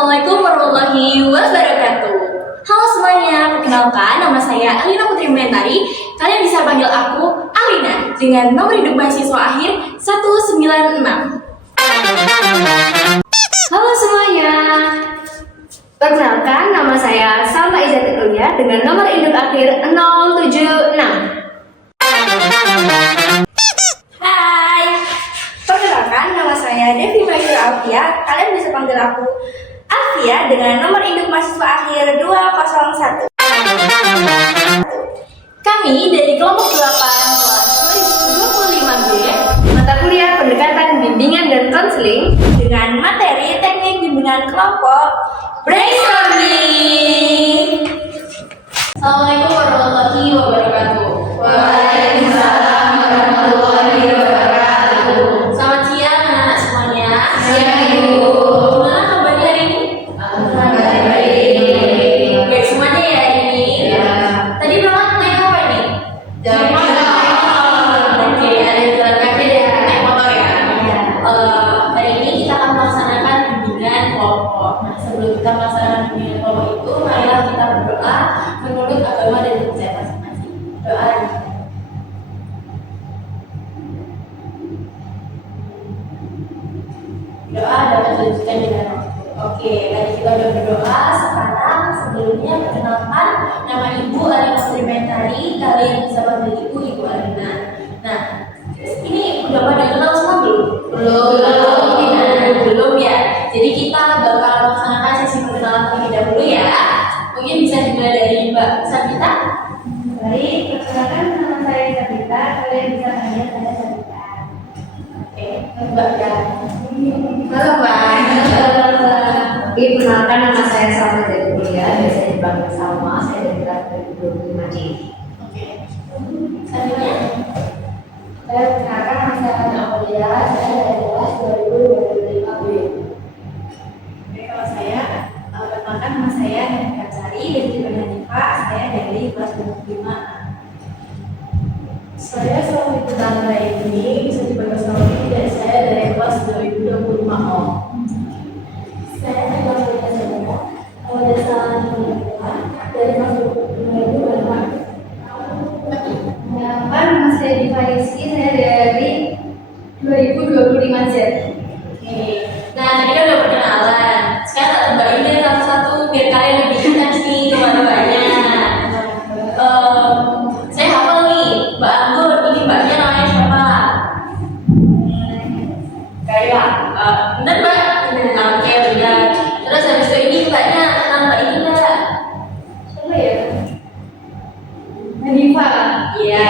Assalamualaikum warahmatullahi wabarakatuh. Halo semuanya, perkenalkan nama saya Alina Putri Mentari. Kalian bisa panggil aku Alina dengan nomor hidup mahasiswa akhir 196. Halo semuanya, perkenalkan nama saya Salma Izzati Kuliah dengan nomor induk akhir 076. Hai, perkenalkan nama saya Devi Maisur Alfia. Kalian bisa panggil aku Alfia dengan nomor induk mahasiswa akhir 201. Kami dari kelompok 8 kelas 2025G, Mata kuliah pendekatan bimbingan dan konseling dengan materi teknik bimbingan kelompok brainstorming. Assalamualaikum warahmatullahi wabarakatuh. Waalaikumsalam warahmatullahi wabarakatuh. Selamat siang anak-anak semuanya. Siang Ibu. Gimana kabarnya hari ini? Alhamdulillah baik. Baik semuanya ya hari ini. Ya. Tadi berangkat naik apa ini? Jalan motor. Oke, ada jalan kaki dan naik motor ya. Hari ini kita akan melaksanakan bimbingan kelompok. Nah, sebelum kita melaksanakan bimbingan kelompok itu, marilah kita berdoa menurut agama dan kepercayaan masing-masing. Doa. Doa dapat dilanjutkan dengan waktu. Oke, tadi kita udah berdoa. Sekarang sebelumnya perkenalkan nama Ibu Alina Putri Mentari. Kalian bisa panggil Ibu Alina. Nah, ini udah pada kenal semua belum? Belum ya. Jadi kita bakal melaksanakan sesi perkenalan terlebih dahulu ya. Mungkin bisa dimulai dari Mbak Sabita. Baik, perkenalkan nama saya Sabita. Kalian bisa panggil saya Sabita. Oke, Mbak ya. Halo Mbak. Oke, perkenalkan nama saya Salma Izzati Kuliah. Biasa dipanggil Salma. Saya dari kelas 2025G. Oke. Selanjutnya. Saya perkenalkan nama saya Hana Aulia. Saya dari kelas 2025B. Oke, kalau saya perkenalkan nama saya Hendra Sari dari Hanifah. Saya dari kelas 25. Saya selalu tetangga ini bisa dipanggil Salmi dan saya dari kelas 2025 O. Saya juga punya saudara. Ada salah dari kelas 2025. Perkenalkan nama saya Diva Rizky. Saya dari 2025Z. Oke. Nah, tadi kan udah perkenalan. Sekarang tak tebakin deh satu-satu biar kalian lebih intens nih teman-temannya. Saya hafal nih, Mbak Anggur. Ini mbaknya namanya siapa? Kayak, bener Mbak? Oke, bener. Terus habis itu ini mbaknya, kenal Mbak ini enggak? Siapa ya? Diva. Iya.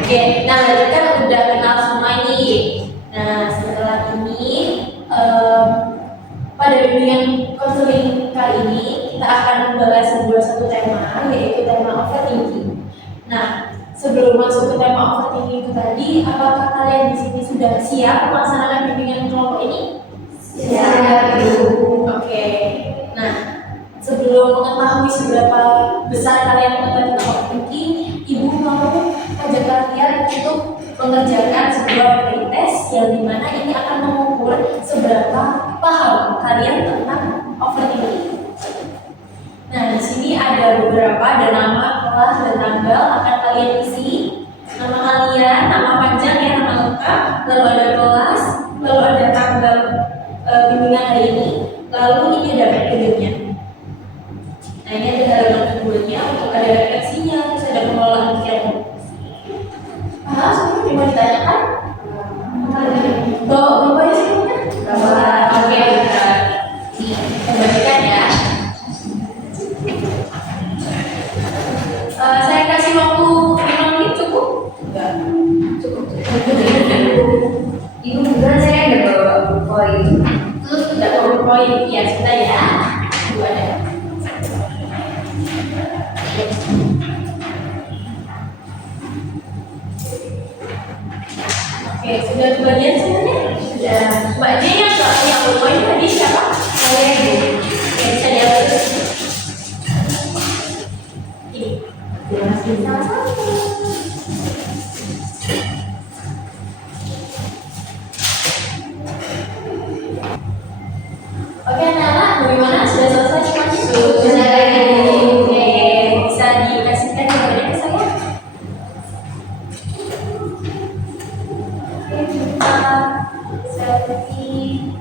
Oke, nah berarti kan udah kenal semua nih. Nah, setelah ini pada bimbingan konseling kali ini kita akan membahas satu tema, yaitu tema overthinking. Nah, sebelum masuk ke tema overthinking itu tadi, apakah kalian di sini sudah siap melaksanakan bimbingan kelompok ini? Siap, Ibu. Oke. Nah, sebelum mengetahui seberapa besar kalian mengetahui tentang overthinking, Ibu mau ajak kalian untuk mengerjakan sebuah pretest yang dimana ini akan mengukur seberapa paham kalian tentang overthinking. Nah, di sini ada beberapa, ada nama, kelas, dan tanggal akan kalian isi. Nama kalian, nama panjang ya, nama lengkap, lalu ada kelas, lalu ada tanggal bimbingan hari ini, lalu ini ada metodenya. Nah, ini ada halaman keduanya untuk ada refleksinya, terus ada pengelolaan pikiran. Semua cuma ditanyakan? Bapaknya sih bukan? Oke, kita bagikan ya. Saya kasih waktu 5 menit cukup? Enggak. Cukup. Ibu bukan saya ada bawa poin. Enggak perlu poin. Iya, sebentar ya. Ibu ada. Oke, sudah kebagian semuanya? Sudah. Mbak J yang berpoin tadi siapa? Saya Ibu. Oke, bisa diambil. Ini. Sama-sama. Oke, anak-anak, putih,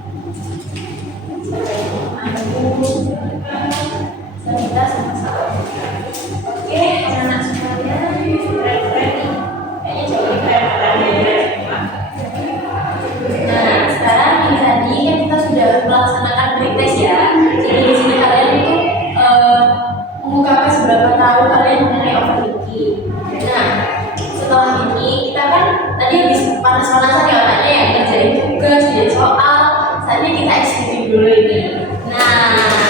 siapa yang aku, Sanita sama-sama. Oke, anak-anak semuanya keren-keren nih. Kayaknya jauh lebih keren. Nah, sekarang ini tadi kan kita sudah melaksanakan pretest ya. Jadi di sini kalian itu mengungkapkan seberapa tahu kalian mengenai overthinking. Nah, setelah ini kita kan tadi habis panas-panasan ya katanya ya ngerjain tugas, jadi soal. Saatnya kita eksekusi dulu ini. Nah,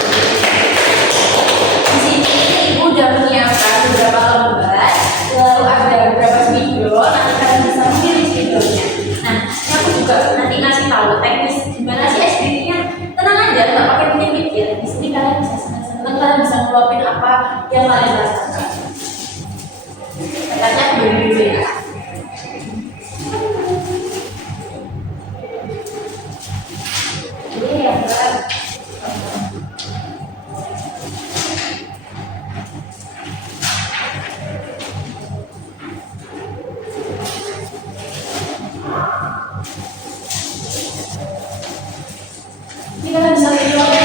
di sini ibu udah menyiapkan beberapa lembar, lalu ada beberapa spidol. Nanti kalian bisa memilih spidolnya. Nah, ini aku juga nanti ngasih tahu teknis gimana sih SPT-nya. Tenang aja, nggak pakai pikir-pikir. Di sini kalian bisa senang-senang, kalian bisa ngeluapin apa yang kalian rasakan. Katanya aku dulu ya. Ini yang berat. Ini kalian bisa mencoba.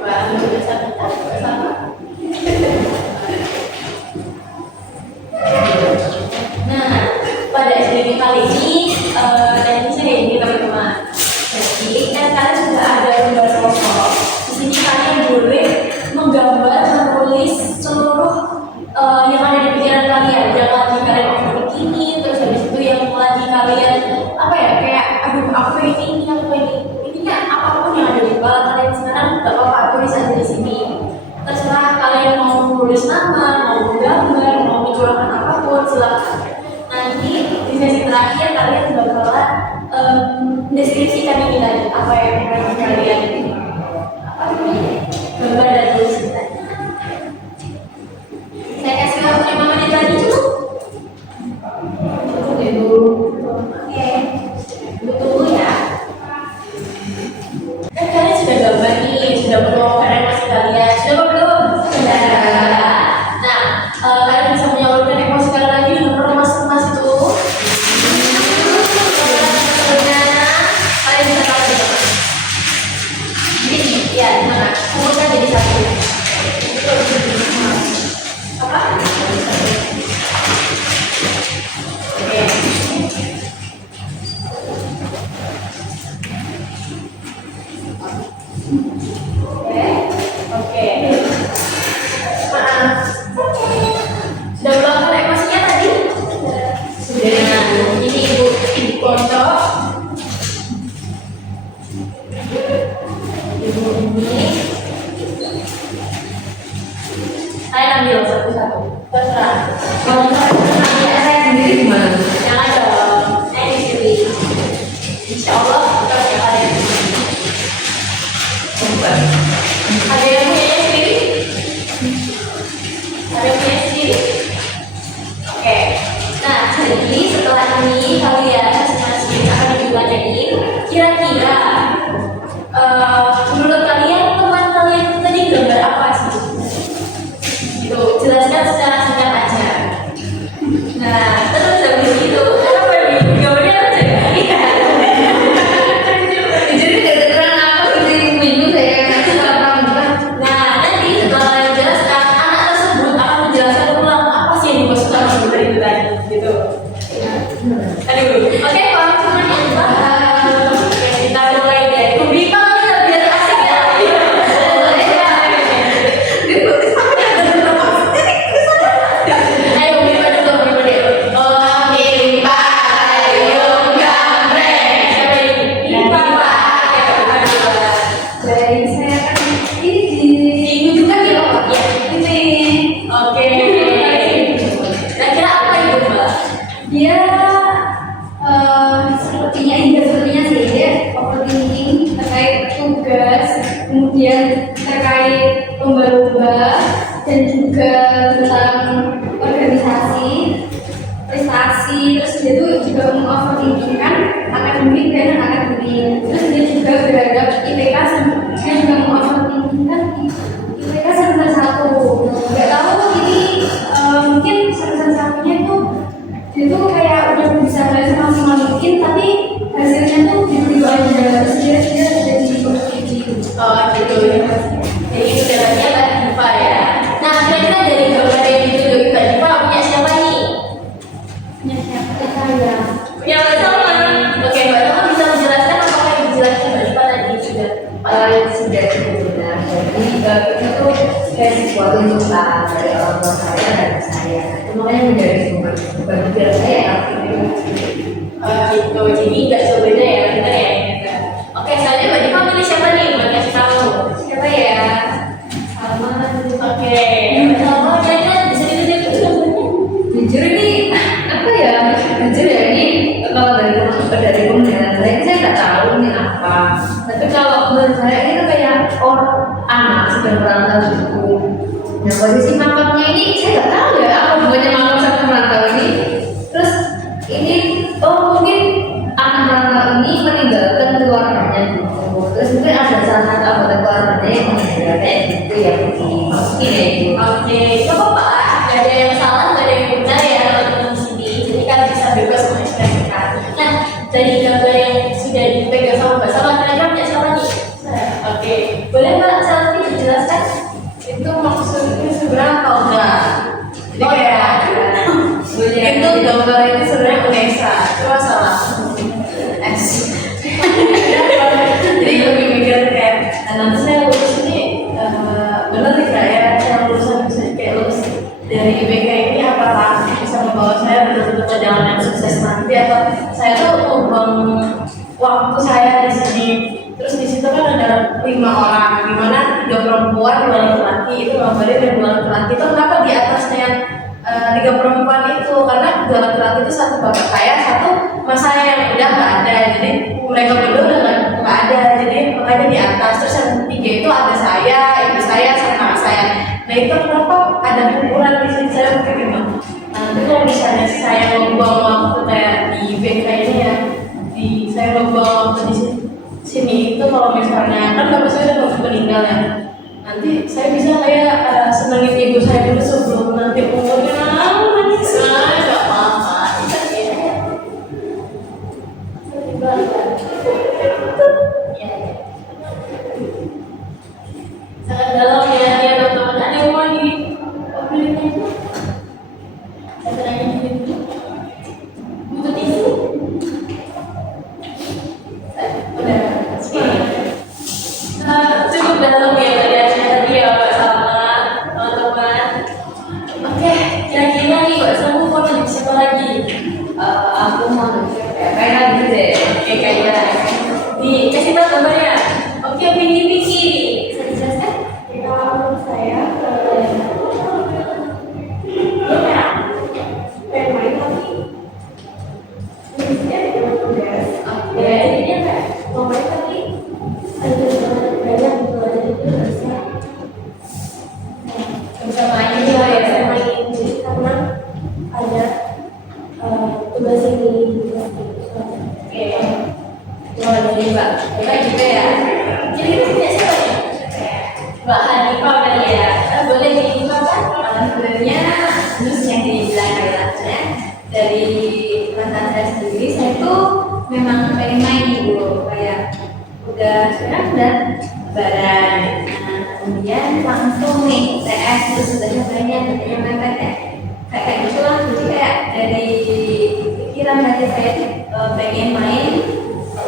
Wah, ini sudah sangat bersama. Nah, pada SPT kali ini teknisnya kayak gini teman-teman. Jadi kan kalian sudah ada lembar sosok. Di sini kalian boleh menggambar, menulis seluruh yang ada di pikiran kalian. Yang lagi kalian overthinking, terus habis itu yang lagi kalian apa ya kayak aduh aku pengen ini, aku pengen ini. Intinya apapun yang ada di kepala kalian sekarang nggak apa-apa, tulis aja di sini. Terserah kalian mau menulis nama, mau menggambar, mau mencurahkan apapun silakan. Nanti di sesi terakhir kalian bakalan deskripsikan ini tadi apa yang kalian apa namanya gambar dan tulis tadi. Saya kasih waktu 5 menit lagi cukup. Cukup ya Bu. Oke, Bu tunggu ya. Kan kalian sudah gambar nih, sudah menuangkan emosi kalian, sudah belum? Sudah. Nah, kalian bisa menyalurkan emosi kalian lagi dengan remas-remas itu. Kalian bisa tahu juga. Jadi, ya, gimana? Kumpulkan jadi satu. Apa? Oke. Oke. Maaf. Sudah meluangkan emosinya tadi? Sudah. Nah, ini ibu pojok. Ibu ini. Saya ambil satu-satu. Terserah. Kalau misalnya saya sendiri gimana? Jangan dong. Saya di sini. Insya Allah kita punya kalian. Ada yang punya sendiri? Ada yang punya sendiri? Oke. Nah, jadi setelah ini kalian masing-masing akan ditanyain kira-kira menurut kalian teman kalian tadi gambar apa sih? Gitu, jelaskan secara singkat aja. Nah, terus habis itu apa nih? Gambarnya apa aja? Iya. Jadi tidak terang apa sih minggu saya ngasih salam juga. Nah, nanti setelah kalian jelaskan, anak tersebut akan menjelaskan ulang apa sih yang dimaksud sama gambar itu tadi, gitu. makanya menjadi sumber beban pikiran saya. Gitu, jadi nggak jauh beda ya, bener ya. Oke, selanjutnya Mbak Diva pilih siapa nih buat kasih tahu? Siapa ya? Sama. Oke, sama jangan bisa ditutup gambarnya. Jujur ini apa ya? Jujur ya ini kalau dari penglihatan saya nggak tahu ini apa. Tapi kalau menurut saya ini tuh kayak anak sedang merantau gitu. Nah posisi makamnya ini saya nggak tahu ya apa hubungannya makam sama merantau ini. Terus ini mungkin anak merantau ini meninggalkan keluarganya gitu. Terus mungkin ada salah satu anggota keluarganya yang meninggal kayak gitu ya mungkin ya itu. Oke, nggak apa-apa, nggak ada yang salah, nggak ada yang benar ya teman-teman di sini. Jadi kalian bisa bebas mengekspresikan. Nah, dari gambar yang sudah dipegang sama Mbak Salma, kira-kira punya siapa nih? Oke, boleh Mbak Salma dijelaskan? Itu maksudnya sebenarnya atau enggak? Oh ya, Itu gambar itu sebenarnya Unesa, cuma salah. Jadi lebih mikir kayak nanti saya lulus ini benar tidak ya saya lulusan bisa kayak lulus dari IBK ini apakah bisa membawa saya betul-betul ke jalan yang sukses nanti atau saya tuh membuang waktu saya di sini. Terus di situ kan ada 5 orang, di mana 3 perempuan, 2 laki-laki. Itu gambarnya dan 2 laki-laki itu kenapa di atasnya 3 perempuan itu? Karena 2 laki-laki itu satu bapak saya, satu mas saya yang udah nggak ada. Jadi mereka berdua udah nggak ada. Jadi makanya di atas. Terus yang 3 itu ada saya, ibu saya, sama saya. Nah itu kenapa ada ukuran di sini saya mungkin gitu. Nanti kalau misalnya saya membuang waktu kayak di BK ini ya, saya membuang waktu di sini itu kalau misalnya kan bapak saya udah meninggal ya, nanti saya bisa kayak senangin ibu saya dulu sebelum nanti umurnya nangis. nggak apa-apa. Sangat dalam ya teman-teman. Ada yang mau di pilihnya itu? Saya tanya dulu. Butuh tisu? Udah. Cukup dalam ya tadi ya Mbak Salma, teman-teman. Oke, kira-kira nih Mbak Salma mau nanya siapa lagi? Aku mau kayak gitu deh. Oke, kayaknya dikasih tahu gambarnya. Oke, Pinky bisa dijelaskan? Kalau saya pengen main tapi jenisnya tidak tugas. Oke, jadinya enggak. Mau main tapi ada banyak gitu ada itu bisa. Bisa main Iya, juga ya. saya main jadi karena ada tugas ini tugas itu. Oke. Mau dari Mbak juga ya. Jadi kita punya siapa nih? Mbak Hanifah kali ya. Boleh Hanifah kan? Sebenarnya terus yang dibilang kaitannya dari mantan saya sendiri, saya tuh memang pengen main gitu kayak udah sekarang udah lebaran, nah kemudian langsung nih TS terus udah katanya main kayak gitu lah. Jadi kayak dari pikiran hati saya pengen main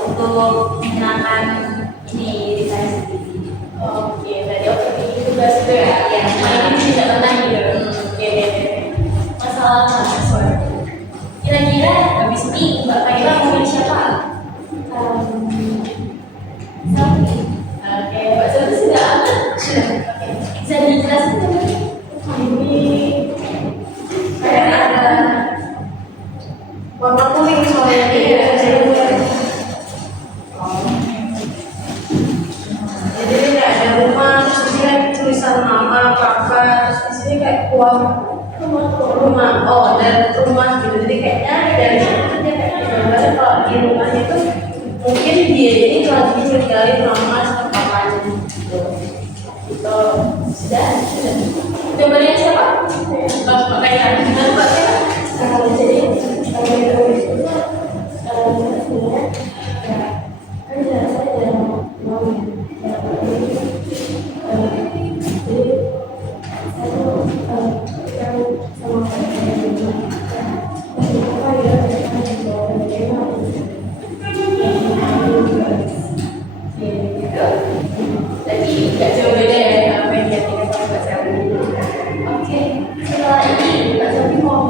untuk menyenangkan ini diri saya sendiri. Oke, tadi ini tugas itu ya. Iya. Main ini tidak tenang gitu. Oke. Masalah mahasiswa. Kira-kira habis ini Mbak Kaila mau pilih siapa? Sapi. Oke, Mbak Sapi sudah aman. Oke, bisa dijelaskan teman? Ini kayak ada warna kuning soalnya dia. Jadi ini kayak ada rumah, terus di sini ada tulisan nama, papa, terus di sini kayak rumah. Oh, ada rumah gitu. Jadi kayaknya dari sini dia kayak gambarnya kalau di rumahnya itu mungkin dia ini lagi tinggalin mama sama papanya gitu. Gitu. Sudah. Gambarnya siapa? Mbak Kaila. Dan Mbak Kaila. Jadi kalau itu sebenarnya kan jelas saya mau Jadi nggak jauh beda ya apa yang dia tinggal sama Mbak Sapi. Oke, setelah ini Mbak Sapi mau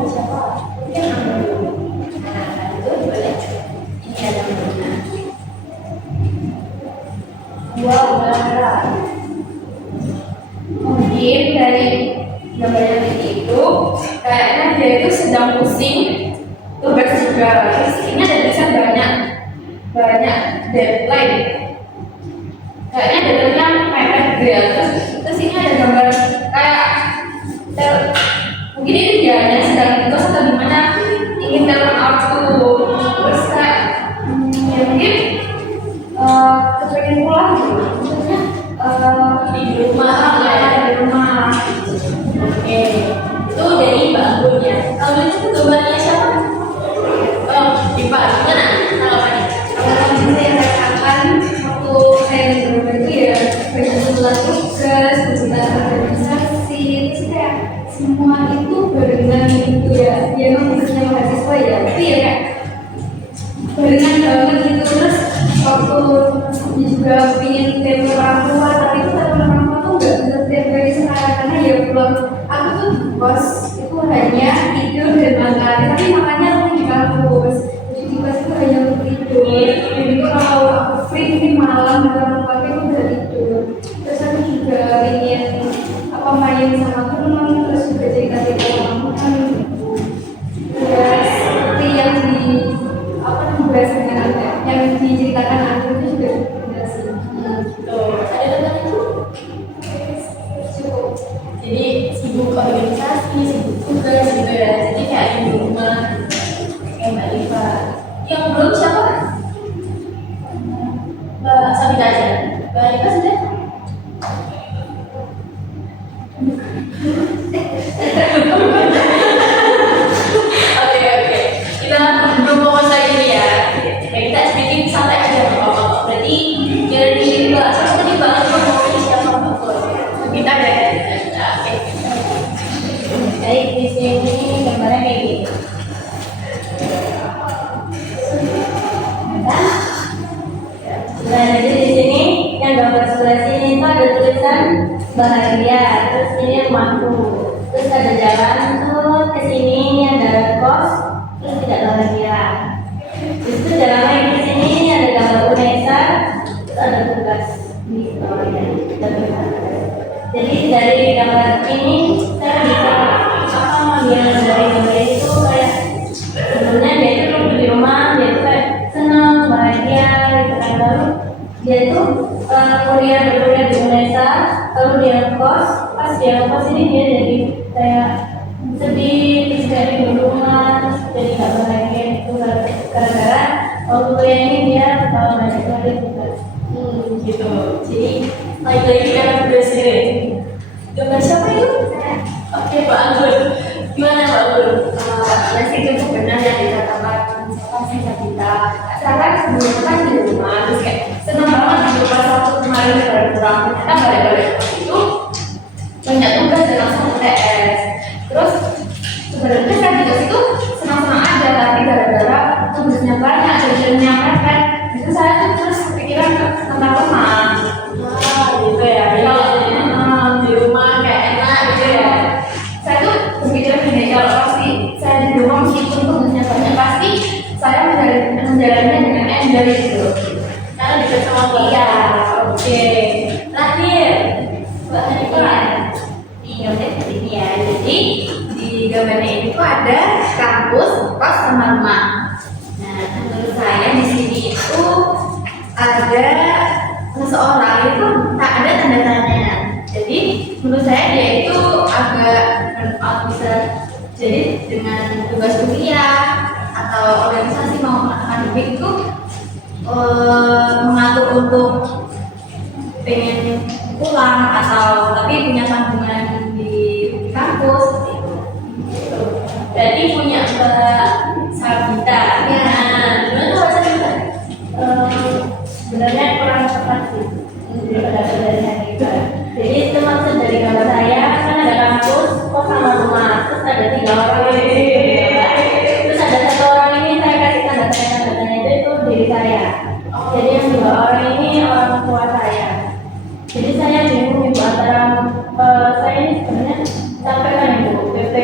sedang pusing tugas juga. Terus ini ada tulisan banyak deadline. Kayaknya deadline mepet gitu ya. Terus ini ada gambar kayak mungkin ini dianya sedang tugas atau gimana ingin telepon aku. Terus kayak ya mungkin kepengen pulang gitu. Maksudnya Di rumah ya di rumah. Oke, itu dari Mbak Anggun ya. Kalau itu gambarnya siapa? Oh, Diva. Gimana? Tanggapannya? Kalau saya rasakan waktu saya di rumah itu ya berjumlah tugas, berjumlah organisasi, terus kayak semua itu barengan gitu ya. Ya memang tugasnya mahasiswa ya, tapi ya kayak barengan banget gitu. Terus waktu juga ingin ketemu orang tua, tapi itu ketemu orang tua tuh nggak bisa setiap hari sekarang karena ya pulang aku tuh bos itu hanya tidur dan makan, tapi makannya aku di kampus. Jadi pas itu hanya untuk tidur. Jadi kalau aku free ini malam dalam pakai aku udah tidur. Terus aku juga ingin main sama teman, terus juga cerita-cerita sama kan. Ya seperti yang tugas yang diceritakan aku itu juga benar sih. Tuh, ada tentang itu? Cukup. Jadi sibuk organisasi, sibuk tugas gitu ya. Jadi kayak di rumah kayak Mbak Diva. Yang belum siapa? Mbak Sabita aja. Mbak Diva sudah? Oke. Kita belum fokus lagi nih ya. Kita speaking santai aja Bapak. Berarti dari Mbak Sabita tadi Mbak Anggun ngomongin siapa Mbak Anggun? Kita ada ya. Oke. Baik, di sini gambarnya kayak gini. Nah, jadi di sini yang gambar sebelah sini itu ada tulisan bahagia, terus ini rumahku, terus ada jalan tuh ke sini, ini ada kos, terus tidak bahagia. Terus itu jalan lagi ke sini, ini ada gambar Unesa, terus ada tugas di bawahnya. Jadi dari gambar ini saya bisa yang dari gambar itu kayak sebenarnya dia itu di rumah, dia itu kayak senang, bahagia, gitu kan. Lalu dia itu berkuliah di Unesa, lalu dia kos, pas dia kos ini dia jadi kayak sedih, terus kayak di rumah, terus jadi gak bahagia itu gara-gara waktu kuliah ini dia banyak sekali tugas. Gitu. Jadi lagi kita tugas ini. Gambar siapa itu? Oke, Pak Anggun. Gimana Pak Anggun? Ya sih itu benar yang dikatakan pasti kita. Sekarang sebelum kan di rumah, terus kayak senang banget gitu pas waktu kemarin baru pulang. Kita balik-balik itu banyak tugas dan langsung UTS. Terus sebenarnya saya juga itu senang-senang aja, tapi gara-gara tugasnya banyak, kerjanya mepet, itu saya tuh terus kepikiran tentang teman. Gitu ya. Kalau di rumah kayak enak gitu ya. Saya tuh berpikir gini, kalau pasti saya di rumah meskipun tugasnya banyak, pasti saya menjalannya dengan enjoy gitu. Karena dekat sama keluarga. Iya. Oke. Terakhir, Mbak Hanifah. Di gambarnya seperti ini ya. Jadi di gambarnya ini tuh ada kampus, kos, sama rumah. Nah, menurut saya di sini itu ada seseorang itu tak ada tanda tanya. Jadi menurut saya dia itu agak burnout, bisa jadi dengan tugas kuliah atau organisasi mau akademik itu mengatur untuk pengen pulang atau tapi punya tanggungan di kampus gitu. Berarti punya Mbak Sabita. Ya. Nah, gimana Mbak Sabita? Sebenarnya kurang tepat sih. Pendapat dari Hanifah. Jadi itu maksud dari gambar saya kan ada kampus, kos sama rumah, terus ada 3 orang ini. Terus ada 1 orang ini saya kasih tanda tanya itu diri saya. Jadi yang 2 orang ini orang tua saya. Jadi saya bingung ibu antara saya ini sebenarnya capek kan ibu PP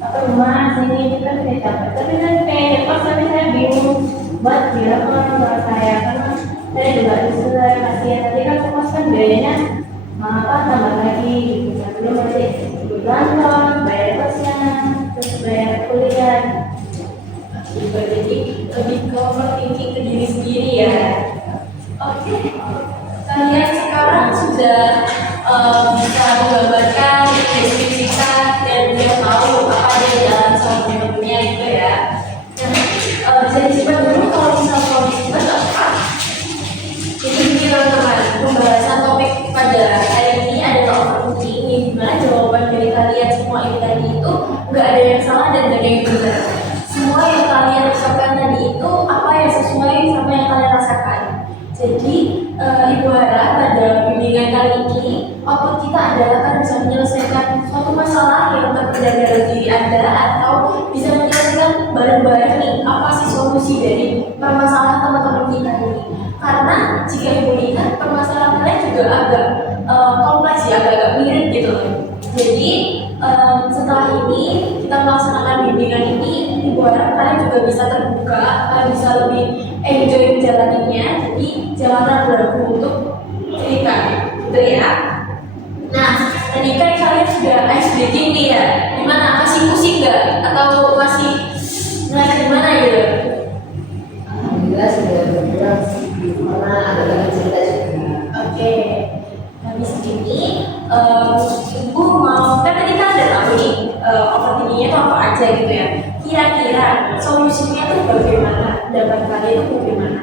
apa rumah sini itu kan saya capek. Tapi saya pengen kos tapi saya bingung buat bilang orang tua saya karena saya juga disuruh saya kasihan tadi kan kos kan biayanya tambah lagi gitu. Belum masih ibu kantor, bayar kosnya, terus bayar gitu. Jadi lebih ke overthinking ke diri sendiri ya. Oke, kalian sekarang sudah bisa menggambarkan, mendeskripsikan dan udah tahu apa aja yang dalam sama temennya gitu ya. Nah, bisa disimpan dulu kalau misalnya mau disimpan nggak apa-apa. Jadi begini teman-teman, pembahasan topik pada hari ini adalah overthinking, di mana jawaban dari kalian semua ini tadi itu nggak ada yang salah dan nggak ada yang benar. Semua yang kalian ucapkan tadi itu apa yang sesuai sama yang kalian rasakan. Jadi Ibu harap pada bimbingan kali ini output kita adalah kan bisa menyelesaikan suatu masalah yang terpendam dalam diri Anda atau bisa menyelesaikan bareng-bareng nih apa sih solusi dari permasalahan teman-teman kita ini. Karena jika Ibu lihat permasalahan kalian juga agak kompleks ya, agak mirip gitu loh. Jadi setelah ini kita melaksanakan bimbingan ini, Ibu harap kalian juga bisa terbuka, kalian bisa lebih enjoy menjalaninya. Jadi jangan ragu-ragu untuk cerita, gitu ya. Nah, tadi kan kalian sudah ice breaking nih ya. Gimana? Masih pusing nggak? Atau masih ngerasa gimana gitu? Alhamdulillah sudah berkurang sih, karena ada lagi cerita juga. Oke, habis ini Ibu mau, kan tadi kan ada tahu nih overthinkingnya itu apa aja gitu ya. Kira-kira solusinya tuh bagaimana? Dapat kalian itu bagaimana?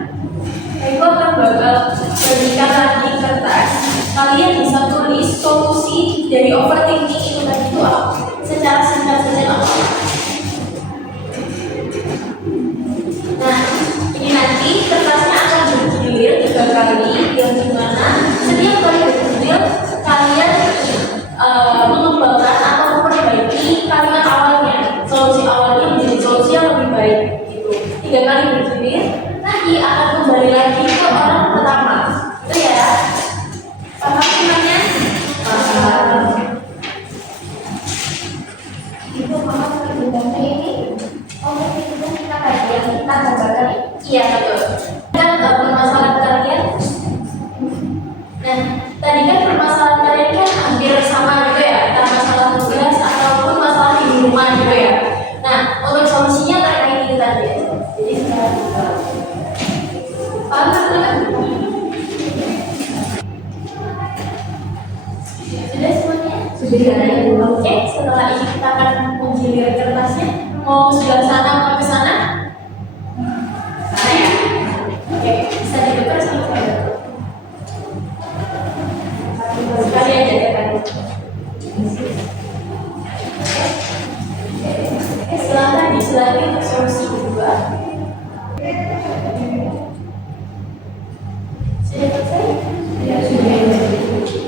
Ibu akan bakal berikan lagi kertas. Kalian bisa tulis solusi dari overthinking itu tadi itu apa? Secara singkat saja apa? Nah, ini nanti kertasnya akan bergilir 3 kali, yang dimana setiap kali bergilir kalian mengembangkan atau memperbaiki kalimat awalnya, solusi awalnya menjadi solusi yang lebih baik gitu. 3 kali bergilir, nanti akan kembali lagi ke orang pertama, itu ya. Paham semuanya? Paham. Ibu paham kegiatannya ini? Oh, itu kita kajian, kita gambarkan. Iya betul. Dan permasalahan kalian. Nah, tadi kan permasalahan kalian kan hampir sama gitu ya, entah masalah tugas ataupun masalah di rumah gitu ya. Nah, untuk solusinya terkait itu tadi. Jadi secara paham teman-teman? Sudah semuanya? Sudah. Oke, setelah ini kita akan mengilir kertasnya. Mau sebelah sana mau ke sana? Sana ya? Oke, bisa dibuka sama saya. Sekali aja ya kan. Oke, silakan dijelaskan untuk solusi kedua. Sudah selesai? Ya sudah.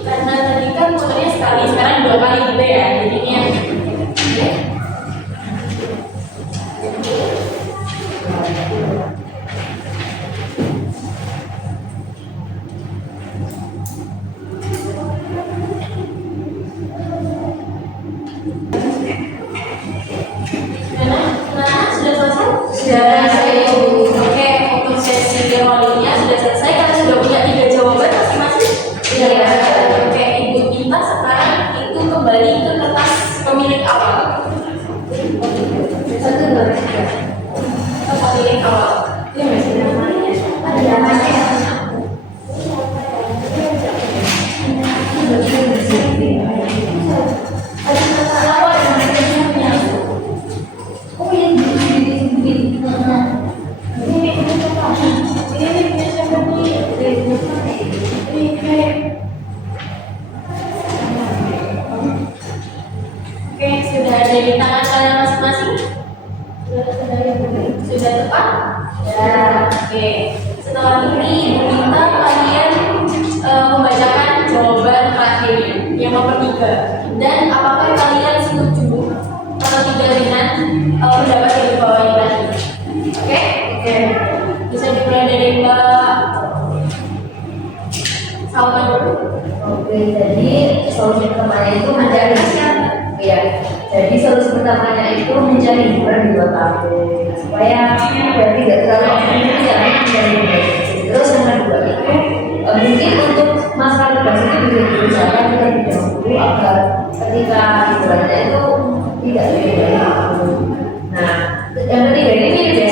Karena tadi kan motornya sekali, sekarang 2 kali gitu ya. Jadinya oke. Nah, sudah selesai? Sudah selesai. Oke, untuk sesi rolingnya sudah selesai. Kalian sudah punya 3 jawaban masing-masing? Iya. Oke, Ibu minta sekarang itu kembali ke kertas pemilik awal. Satu dari 3. Pemilik awal. Ini masih namanya. Ada namanya. Oke, sudah ada di tangan kalian masing-masing? Sudah tepat? Ya, oke. Setelah ini, Ibu minta kalian membacakan jawaban terakhirnya, yang nomor 3. Dan apakah kalian setuju atau tidak dengan pendapat yang di bawah ini tadi? Oke? Oke. Bisa dimulai dari Mbak Salma dulu. Oke, jadi solusi pertamanya itu mencari ya. Jadi solusi pertamanya itu mencari hiburan di luar kafe supaya tidak terlalu aktif ya, mencari hiburan. Terus yang kedua itu mungkin untuk masalah tugas itu bisa diusahakan terlebih dahulu agar ketika hiburannya itu tidak lebih baik. Nah, yang ketiga ini mirip ya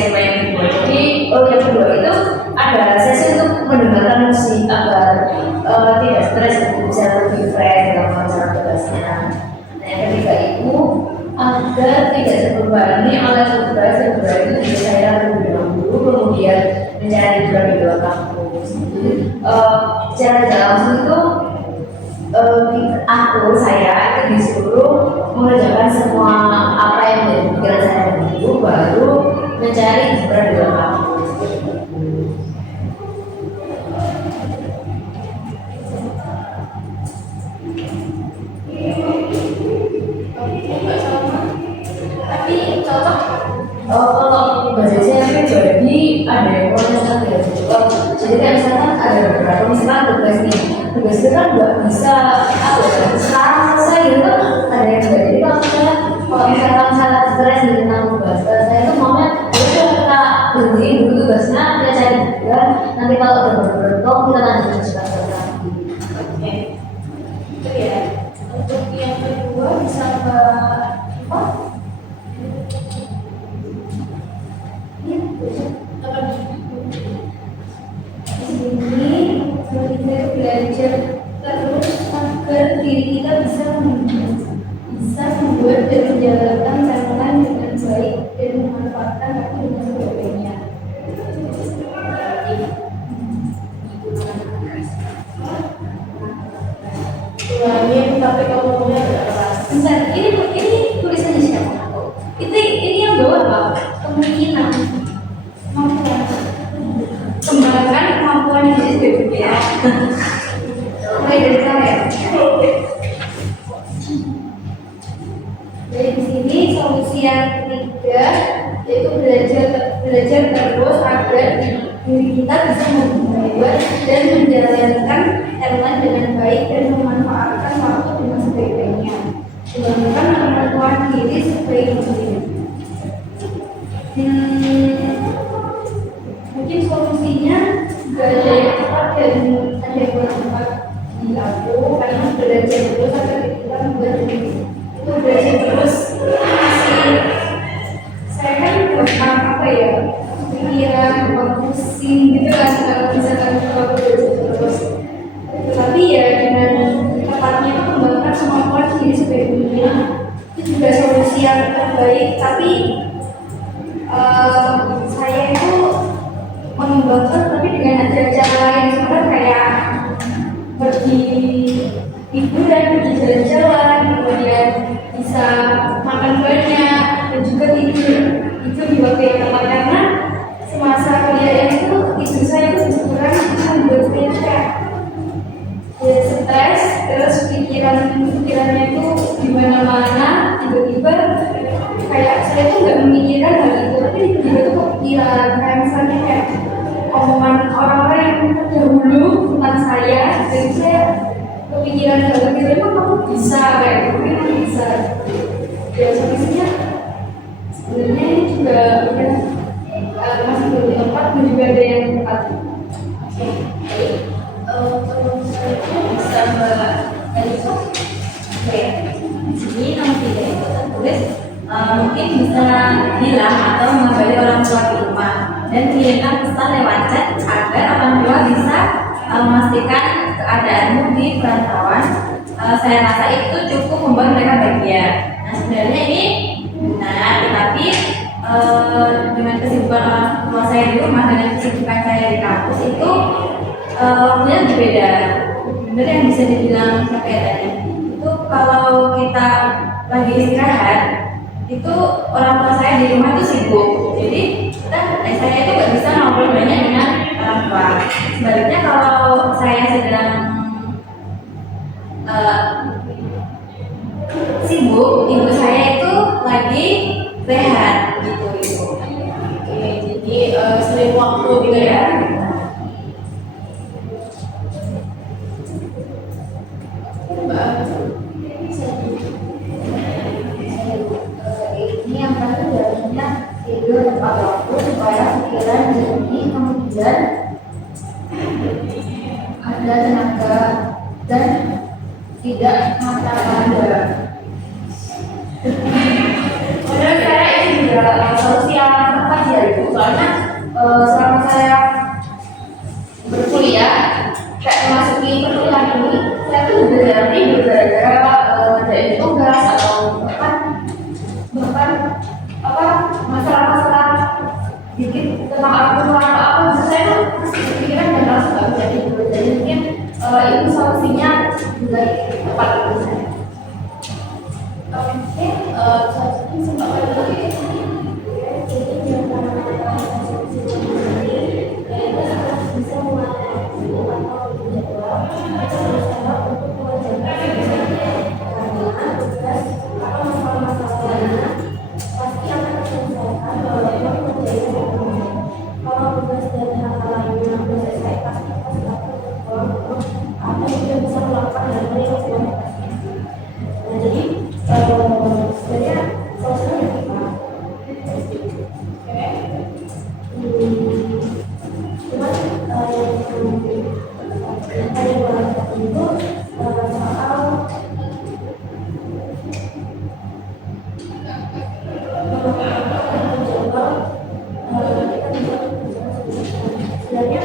terbebani oleh tugas itu juga saya terlebih dahulu, kemudian mencari hiburan di luar kampus. Jadi secara dalam itu saya itu disuruh mengerjakan semua apa yang menjadi pikiran saya dulu, baru mencari hiburan di luar kampus. Tapi cocok. Kalau bahasa SMP jadi ada yang koordinasi ya. Jadi kan misalkan ada beberapa misalkan tugas nih, tugas itu kan nggak bisa apa ya, sekarang selesai gitu kan ada yang nggak. Jadi kalau misalkan saya stres di tentang tugas, saya tuh maunya udah kita berhenti dulu tugasnya, kita cari juga. Nanti kalau udah berbentuk kita lanjut cerita lagi. Oke. Itu ya. Untuk yang kedua bisa ke apa? Ini kita belajar terus agar diri kita bisa membuat dan menjalankan tantangan dengan baik dan memanfaatkan waktu dengan sebagainya. Ulangin tapi kamu punya agak keras. Bentar, ini tulisannya siapa? Ini yang bawah apa? Kemungkinan kemampuan kembangkan kemampuan diri sendiri ya. Mulai dari saya. Jadi di sini solusi yang ketiga yaitu belajar terus agar diri kita bisa membuat dan menjalankan elemen dengan baik dan memanfaatkan waktu dengan sebaik-baiknya. Kembangkan kemampuan diri sebaik-baiknya. Mungkin solusinya gak ada yang tepat dan ada yang kurang tepat di aku karena belajar terus agar kita membuat diri itu belajar terus. Saya kan gampang apa ya pikiran pusing gitu kan kalau misalkan kalau belajar terus, tetapi ya dengan tepatnya itu kembangkan kemampuan diri sebaik-baiknya itu juga solusi yang terbaik. Tapi saya itu mengembangkan tapi dengan ada cara lain sebenarnya kayak pergi liburan, pergi jalan-jalan, kemudian bisa makan banyak dan juga tidur itu di waktu yang tepat karena semasa kuliah itu tidur saya itu berkurang membuat saya kayak ya stres, terus pikirannya itu di mana-mana, tiba-tiba kayak saya tuh nggak memikirkan hal itu tapi tiba-tiba tuh kepikiran kayak misalnya kayak omongan orang-orang yang terdahulu tentang saya, jadi saya kepikiran hal itu emang kamu bisa kayak gitu, memang bisa. Ya solusinya sebenarnya ini juga ya, masih belum tepat dan juga ada yang tepat. Oke. Kalau misalnya bisa Mbak Elisa, oke. Di sini nomor 3 itu tertulis mungkin bisa bilang atau mengabari orang tua di rumah dan kirimkan pesan lewat chat agar orang tua bisa memastikan keadaanmu di perantauan. Saya rasa itu cukup membuat mereka bahagia. Nah sebenarnya ini benar, tetapi dengan kesibukan orang tua saya di rumah dengan kesibukan saya di kampus itu waktunya berbeda. Benar yang bisa dibilang kayak tadi itu kalau kita lagi istirahat itu orang tua saya di rumah itu sibuk, jadi saya itu nggak bisa ngobrol banyak dengan orang tua. Sebaliknya kalau saya sedang sibuk, ibu saya itu lagi rehat gitu ibu. Oke, jadi sering waktu gitu ya. Ini yang tadi biasanya tidur tepat waktu supaya pikiran jernih, kemudian ada tenaga dan tidak mata pada. Menurut saya ini juga solusi yang tepat ya ibu, soalnya selama saya berkuliah kayak memasuki perkuliahan ini saya tuh udah jarang tidur gara-gara ada tugas atau bahkan dikit tentang aku apa saya tuh pikiran dan langsung nggak bisa tidur. Jadi mungkin itu solusinya juga tepat untuk saya. Oke, solusinya sempat lagi. Jadi jangan bisa mengatasi atau jadwal bersama untuk mengerjakan karena tugas atau masalah-masalah lainnya pasti akan diselesaikan walaupun menjadi kalau tugas dan hal-hal lainnya belum selesai pasti akan tergolong atau tidak bisa melakukan hal-hal yang tidak pasti. Nah jadi sebenarnya solusinya apa? Cuman yang ada beberapa itu soal sebenarnya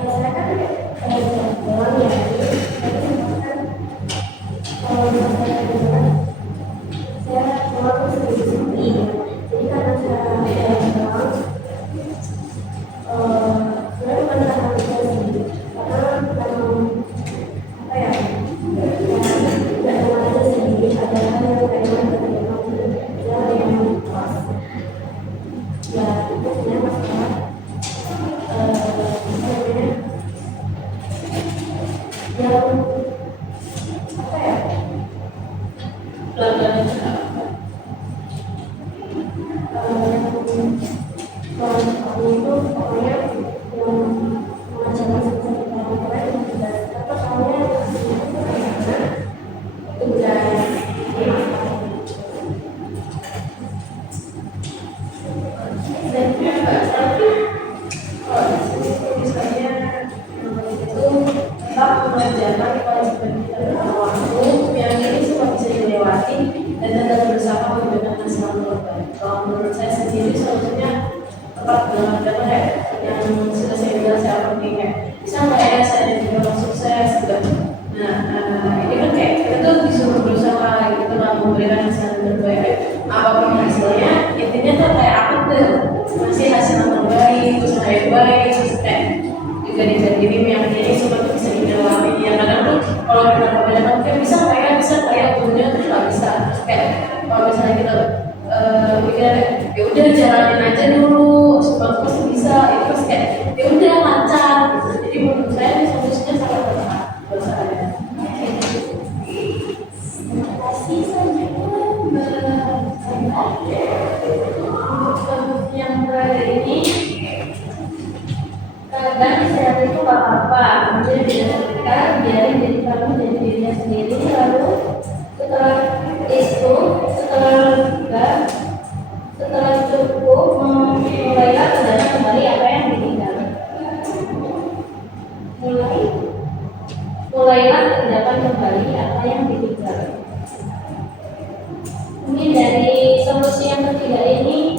saya kan jalan ya, kalau misalnya saya keluar tuh sendiri, jadi karena saya jalan sebenarnya bukan karena saya sendiri, karena apa ya, tidak cuma aja sendiri, ada hal yang kayak yang kelas ya itu sebenarnya masalah yang apa ya Pelan-pelan kalau itu pokoknya yang mengajarkan sesuatu yang keren dan apa soalnya tugas dan misalnya itu tentang mengerjakan kewajiban kita dalam waktu yang ini semua bisa dilewati dan tetap bersama menggunakan masalah korban. Kalau menurut saya sendiri solusinya tepat dalam kata yang sudah saya bilang saya penting kayak bisa nggak ya saya dan juga sukses gitu. Nah ini kan kayak kita tuh disuruh berusaha gitu lah memberikan hasil terbaik apapun hasilnya intinya tuh kayak aku tuh masih hasil yang terbaik usaha yang baik terus kayak juga di diri yang ini semua tuh bisa dilewati ya kadang tuh kalau kita kebanyakan kayak bisa kayak ujungnya tuh nggak bisa kayak kalau misalnya kita pikir ya udah jalanin aja dulu semua pasti bisa itu pasti kayak ya udah lancar gitu. Jadi menurut saya ini solusinya sangat tepat buat saya. terima kasih saja Untuk solusi yang terakhir ini kadang istirahat itu gak apa-apa, menjadi diri kita, biarin diri kamu jadi dirinya sendiri. Lalu setelah itu, setelah cukup, mulailah kerjakan kembali apa yang ditinggalkan. Mulailah kerjakan kembali apa yang ditinggalkan. Mungkin dari solusi yang ketiga ini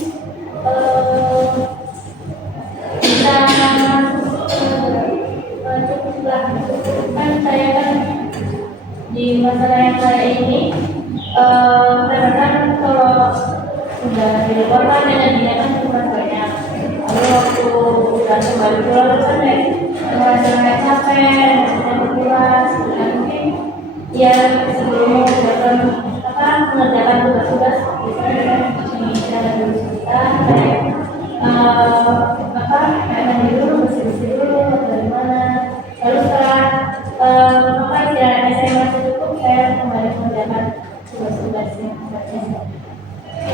bisa cukuplah, kan saya kan di masalah yang saya ini karena kan kalau udah di luar kan energinya kan cuma banyak, lalu waktu udah kembali pulang kan kayak merasa kayak capek, rasanya berpulas, dan mungkin ya sebelum mengerjakan tugas-tugas biasanya bisa dulu sebentar kayak kayak mandi dulu, bersih-bersih dulu atau dari mana, lalu setelah istirahatnya saya masih cukup, saya kembali mengerjakan tugas-tugas yang lainnya.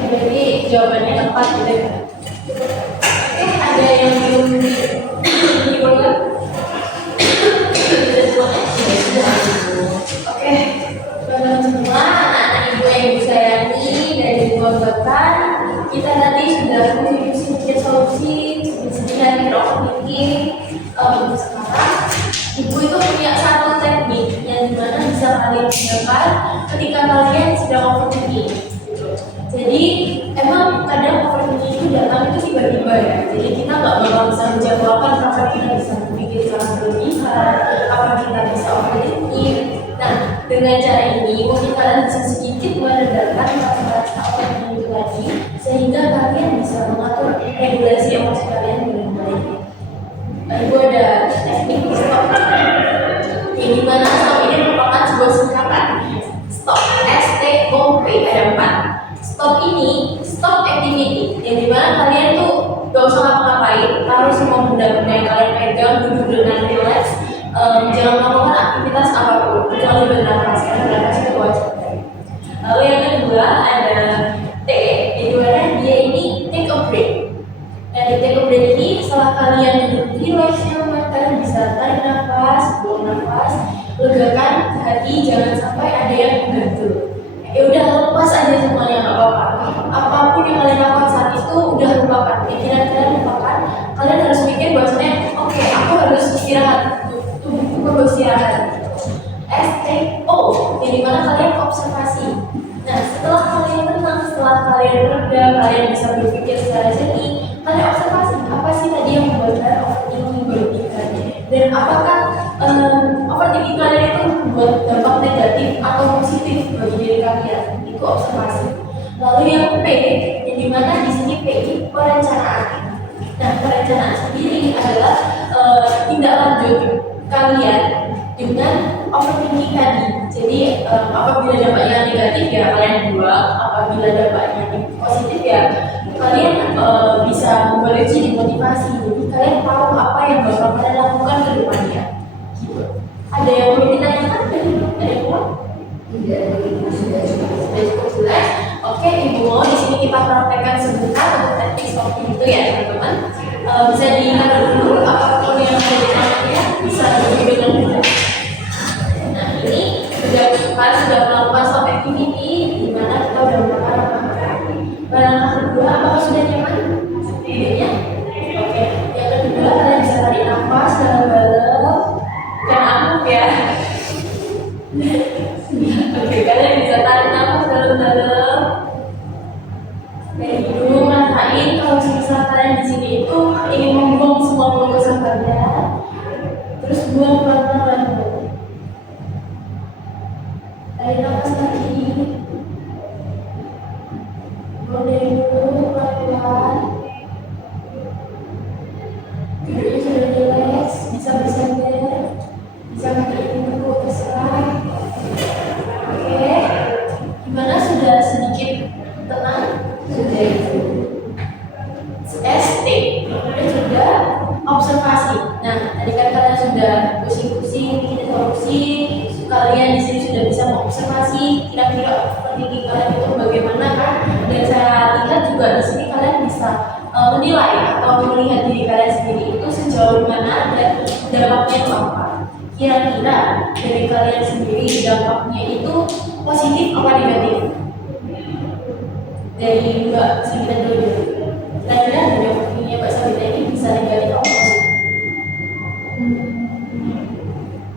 jadi jawabannya tepat gitu ya. ada yang belum diulang. Oke, teman-teman semua, anak-anak ibu yang ibu sayangi dari dua bahkan kita tadi sudah punya solusi sedikit mikir. Sekarang ibu itu punya satu teknik yang dimana bisa kalian gunakan ketika kalian sedang overthinking. Jadi emang kadang overthinking itu datang itu tiba-tiba ya. Jadi kita nggak bakal bisa menjawabkan apa kita bisa berpikir secara berlebihan, apa kita bisa overthinking. Nah, dengan cara ini mungkin kalian bisa sedikit meredakan rasa overthinking itu tadi, sehingga kalian bisa mengatur regulasi emosi kalian a break. Nah, di take a break ini setelah kalian duduk relax nyaman, kalian bisa tarik nafas, buang nafas, legakan hati, jangan sampai ada yang menggantung. Ya udah lepas aja semuanya, nggak apa-apa. Apapun yang kalian lakukan saat itu udah lupakan, pikiran kalian lupakan. Kalian harus mikir bahwasanya, oke, aku harus istirahat, tubuhku harus istirahat. STO, jadi mana kalian observasi. Nah, setelah kalian tenang, setelah kalian reda, kalian bisa berpikir secara jernih. Kalian observasi apa sih tadi yang membuat kalian overthinking, dan apakah overthinking kalian itu membuat dampak negatif atau positif bagi diri kalian? Itu observasi. Lalu yang P, yang dimana di sini P ini perencanaan. Nah, perencanaan sendiri adalah tindak lanjut kalian dengan overthinking tadi. Jadi apabila dampaknya negatif ya kalian buang, apabila dampaknya positif ya kalian bisa memperbaiki motivasi. Jadi kalian tahu apa yang bakal kalian lakukan ke depannya. Gitu. Ada yang mau ditanyakan? Ada yang mau? Tidak, sudah Cukup jelas. Oke, Ibu mau di sini kita praktekkan sebentar untuk teknik seperti itu ya teman-teman. Bisa dilihat dulu apapun yang ada di tangannya bisa lebih dengan mudah. Nah, ini sudah melakukan sampai ini nih, di mana kita udah melakukan langkah kedua. Apakah sudah nyaman? Idenya? Oke. Yang kedua kalian bisa tarik nafas dalam-dalam dan angkup ya. Oke, kalian bisa tarik nafas dalam-dalam. Dari hidung, rasain kalau misalnya kalian di sini itu ingin membuang semua keluh kesah kalian, terus buang pelan-pelan. Tarik nafas lagi. Buang dari hidung pelan-pelan. Duduknya sudah relax, bisa bersandar, bisa kaki ini bergerak terserah. Oke, gimana sudah sedikit tenang? Sudah itu. ST, kemudian sudah observasi. Nah, tadi kan kalian sudah pusing-pusing, bikin solusi. Kalian di sini sudah bisa mengobservasi kira-kira overthinking kalian itu bagaimana kan? Dan saya lihat juga di sini kalian bisa menilai atau melihat diri kalian sendiri itu sejauh mana dan dampaknya itu apa. Kira-kira dari kalian sendiri dampaknya itu positif apa negatif? Dari Mbak Sabita dulu. Kira-kira dari opininya Mbak Sabita ini bisa negatif atau positif?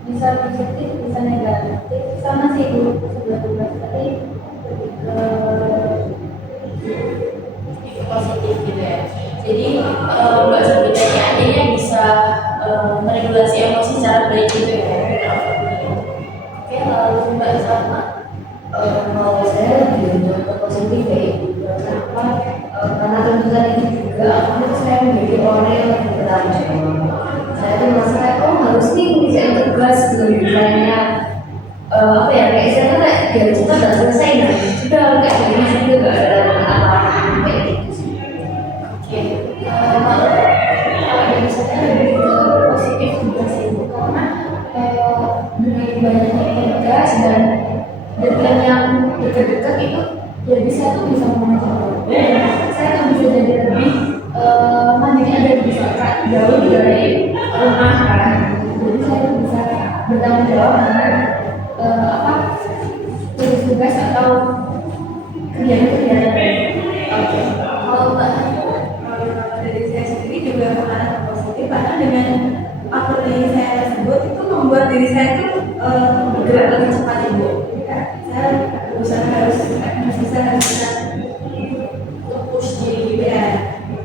Bisa positif, bisa negatif. Sama sih Bu, sebelah tadi Itu positif gitu ya. Jadi Mbak Sabita ini akhirnya bisa meregulasi emosi secara baik gitu ya. Oke, lalu Mbak Salma. Kalau saya lebih ke positif ya Ibu. Kenapa? Karena tentu saja juga aku saya menjadi orang yang lebih bertanggung jawab. Saya tuh merasa kayak harus nih bisa tegas dengan deadline-nya. Apa ya kayak saya tuh kayak biar cepat dan selesai nah sudah kayak gini juga gak ada apa-apa kayak gitu sih. Oke, lalu dari saya lebih ke positif juga sih Bu, karena dengan banyaknya tugas dan deadline yang dekat-dekat itu jadi saya tuh bisa mengontrol. Saya tuh bisa jadi lebih mandiri dan bisa jauh dari rumah kan. Jadi saya tuh bisa bertanggung jawab dengan tugas atau kegiatan-kegiatan. Oke. Kalau Mbak Dari saya sendiri juga sangat positif karena dengan aktivitas saya tersebut itu membuat diri saya itu bergerak lebih cepat Ibu. Jadi kan saya berusaha harus bisa push diri gitu ya.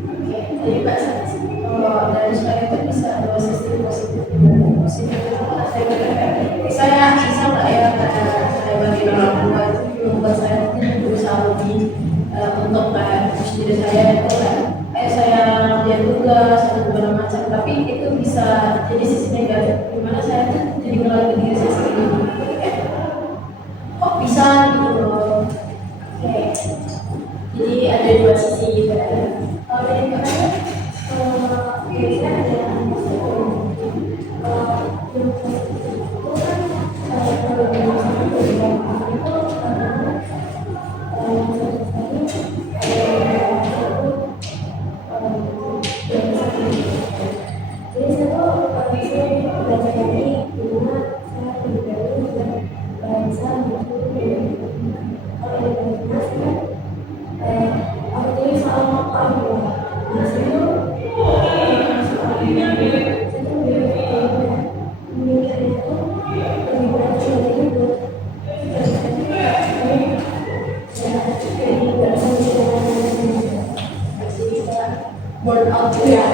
Oke, jadi Mbak dari saya itu bisa dua sisi positif dan positif itu saya bisa nggak ya karena saya bagi orang tua itu membuat saya berusaha lebih untuk push diri saya itu kan saya ngerjain tugas atau segala macam, tapi itu bisa jadi sisi negatif dimana saya tuh jadi ngelatih diri saya sendiri kayak kok bisa gitu loh. Oke, jadi ada dua sisi gitu ya. Kalau dari Mbak Kaya, biasanya ada yang burnout juga ya.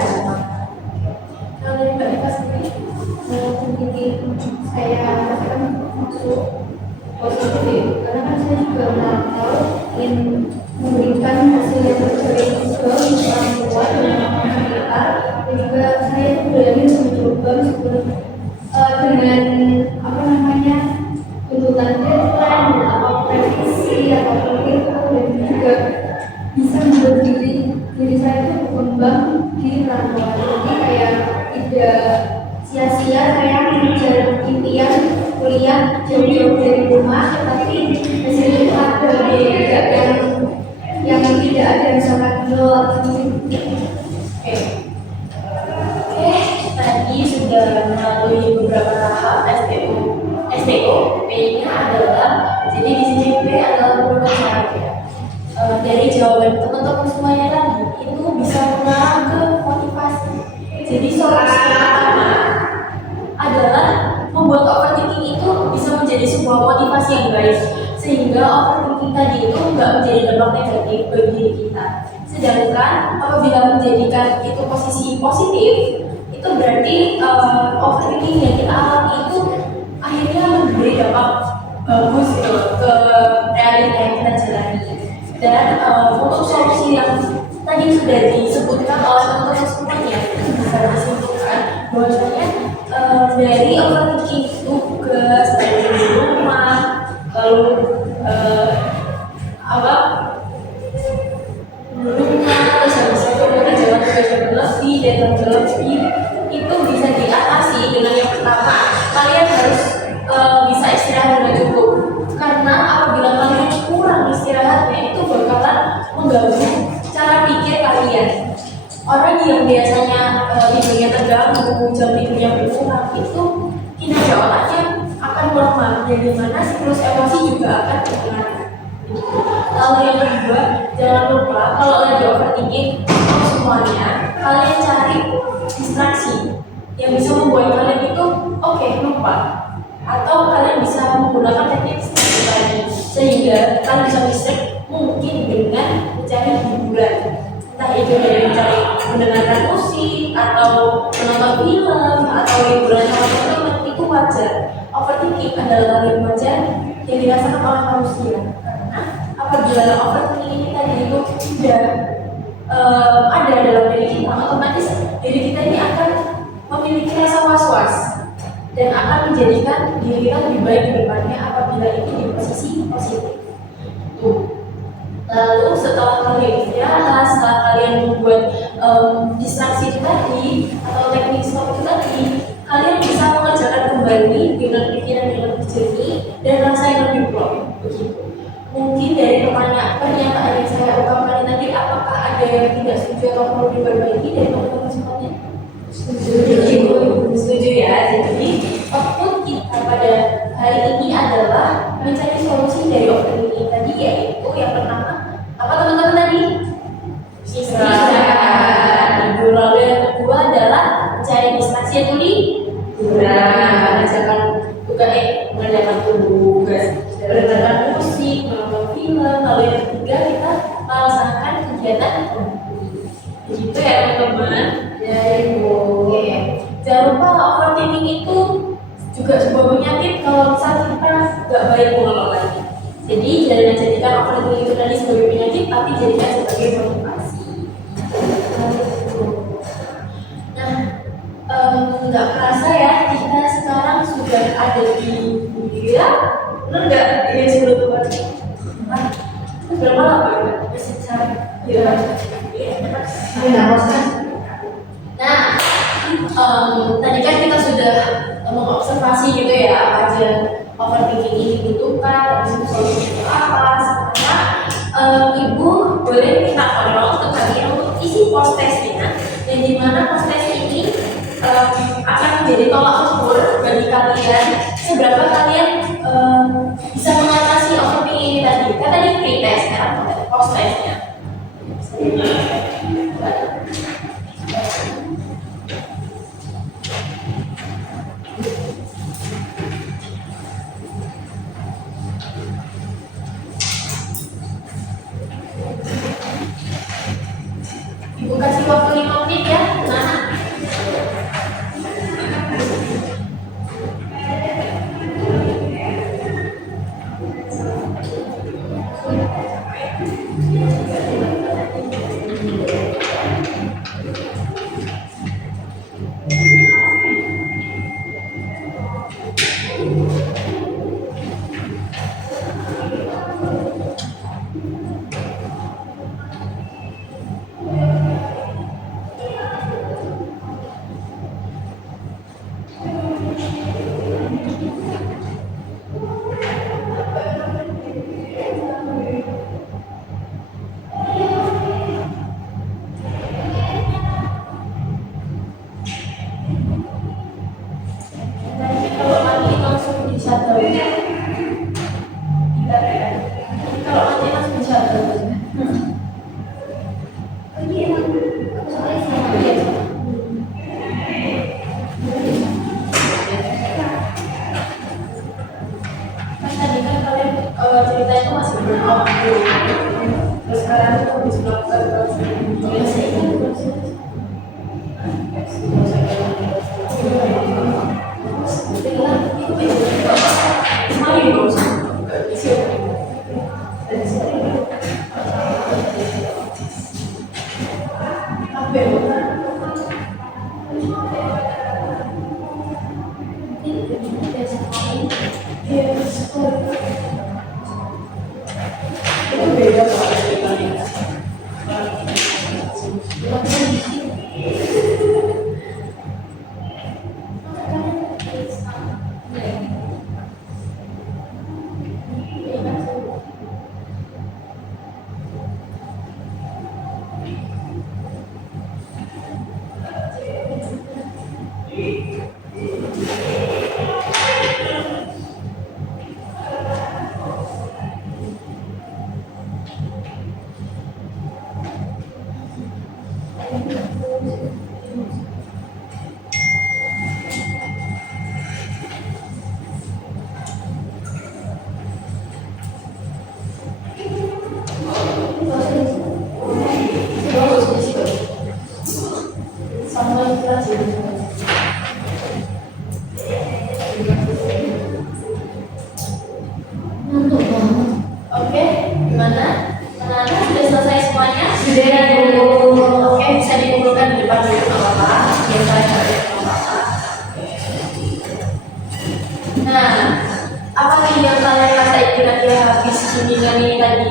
Kalau dari Mbak Ika sendiri, mungkin saya rasakan masuk positif ya, karena kan saya juga merantau ingin memberikan hasil yang terbaik ke orang tua dan orang sekitar, dan juga saya juga ingin mencoba meskipun dengan apa namanya tuntutan deadline atau revisi atau itu, dan juga bisa membuat diri saya itu berkembang di rantauan. Jadi kayak tidak sia-sia saya mengejar impian kuliah jauh-jauh dari rumah, tetapi hasilnya itu ada tidak yang tidak ada misalkan nol atau Oke, tadi sudah melalui beberapa tahap STO. P-nya adalah, jadi di sini P adalah beberapa syarat ya. Dari jawaban teman-teman semuanya tadi itu bisa mengarah ke motivasi. Jadi solusi pertama adalah membuat overthinking itu bisa menjadi sebuah motivasi yang baik, sehingga overthinking tadi itu nggak menjadi dampak negatif bagi diri kita. Sedangkan apabila menjadikan itu posisi positif, itu berarti overthinking yang kita alami itu akhirnya memberi dampak bagus gitu ke realita yang kita jalani. Dan untuk solusi yang tadi sudah disebutkan oleh teman-teman semuanya, bisa disimpulkan bahwasanya dari overthinking tugas dari rumah, lalu terus habis itu mengerjakan tugas yang lebih dan tanggung jawab lebih, itu bisa diatasi dengan yang pertama, kalian harus bisa istirahat dengan cukup, karena apabila kalian kurang istirahatnya itu bakalan mengganggu cara pikir kalian. Orang yang biasanya tidurnya terganggu, jam tidurnya berkurang, itu kinerja otaknya akan melemah, dan dimana siklus emosi juga akan berpengaruh. Lalu yang kedua, jangan lupa kalau lagi overthinking semuanya, kalian cari distraksi yang bisa membuat kalian itu lupa, atau kalian bisa menggunakan teknik distraksi tadi, sehingga kalian bisa distract mungkin dengan mencari hiburan, entah itu dari mencari mendengarkan musik atau menonton film atau hiburan sama teman-teman. Itu wajar. Overthinking adalah hal yang wajar yang dirasakan oleh manusia, karena apabila overthinking ini tadi itu sudah ada dalam diri kita, otomatis diri kita ini akan memiliki rasa was-was dan akan menjadikan diri kita lebih baik ke depannya apabila ini di posisi positif. Lalu setelah kalian istirahat, setelah kalian membuat distraksi itu tadi atau teknik stop itu tadi, kalian bisa mengerjakan kembali dengan pikiran yang lebih jernih dan rasa yang lebih plong. Begitu. Mungkin dari pernyataan yang saya ungkapkan tadi, apakah ada yang tidak setuju atau perlu diperbaiki dari teman-teman semuanya? Setuju ya. Jadi output kita pada hari ini adalah mencari solusi dari overthinking tadi, yaitu yang pertama apa teman-teman tadi? Istirahat. Lalu yang kedua adalah mencari distraksi yang mengerjakan tugas, mendengarkan musik, menonton film. Lalu yang ketiga kita melaksanakan kegiatan begitu ya teman-teman. Ya ibu. Jangan lupa overthinking itu juga sebuah penyakit kalau misalnya kita nggak baik mengelola lagi. Jadi jangan jadikan overthinking itu tadi sebagai penyakit, tapi jadikan sebagai motivasi. Nah, nggak kerasa ya kita sekarang sudah ada di India. Benar nggak? Iya sebelum Tuhan. Berapa lama ya? Masih cari. Nah, tadi kan kita sudah mengobservasi gitu ya apa aja overthinking ini dibutuhkan, habis itu solusinya itu apa. Sekarang ibu boleh minta tolong untuk kalian untuk isi post testnya, dan dimana post test ini akan menjadi tolak ukur bagi kalian seberapa kalian bisa mengatasi overthinking ini tadi. Kan tadi pre-test, sekarang post testnya. Ibu kasih waktu 5 apa ya? Itu beda kalau ceritanya. Sama ikhlas ya. Ngantuk banget. Oke, gimana? Anak-anak sudah selesai semuanya? Sudah, Bu. Oke, bisa dikumpulkan di depan dulu, nggak apa-apa. Biar saya cari, nggak apa-apa. Nah, apa nih yang kalian rasain kira-kira habis bimbingan ini tadi?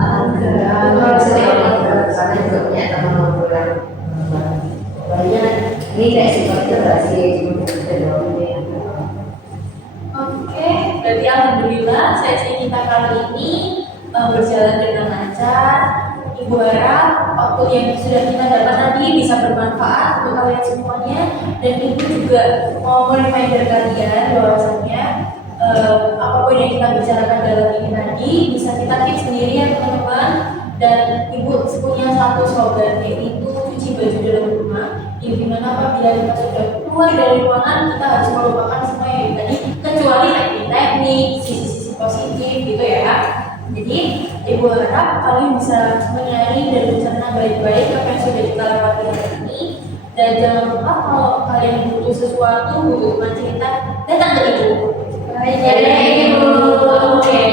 Kalau saya orang sana juga punya teman ngobrol banyak. Ini kayak sifatnya rahasia cuma kita Oke, berarti alhamdulillah sesi kita kali ini berjalan dengan lancar. Ibu harap waktu yang sudah kita dapat tadi bisa bermanfaat untuk kalian semuanya, dan ibu juga mau reminder kalian bahwasannya apapun yang kita bicarakan dalam ini tadi bisa kita keep sendiri ya teman-teman. Dan ibu punya satu slogan, yaitu cuci baju dalam rumah, yang dimana apabila kita sudah keluar dari ruangan kita harus melupakan semua yang tadi, kecuali teknik-teknik, sisi-sisi positif gitu ya. Jadi ibu harap kalian bisa menyaring dan mencerna baik-baik apa yang sudah kita lewati hari ini. Dan jangan lupa kalau kalian butuh sesuatu, butuh teman cerita, datang ke ibu. Baik, Ibu. Oke.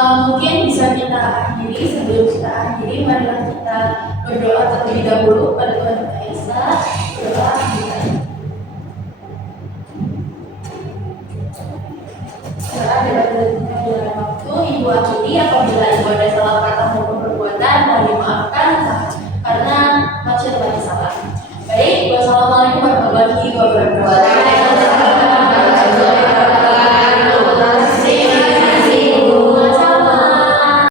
Mungkin bisa kita akhiri. Sebelum kita akhiri, marilah kita berdoa terlebih dahulu pada Tuhan Yang Maha Esa. Berdoa kita. Saat dalam waktu ibu akhiri, apabila ibu ada salah kata maupun perbuatan, mohon dimaafkan karena manusia telah salah. Baik, wassalamualaikum warahmatullahi wabarakatuh.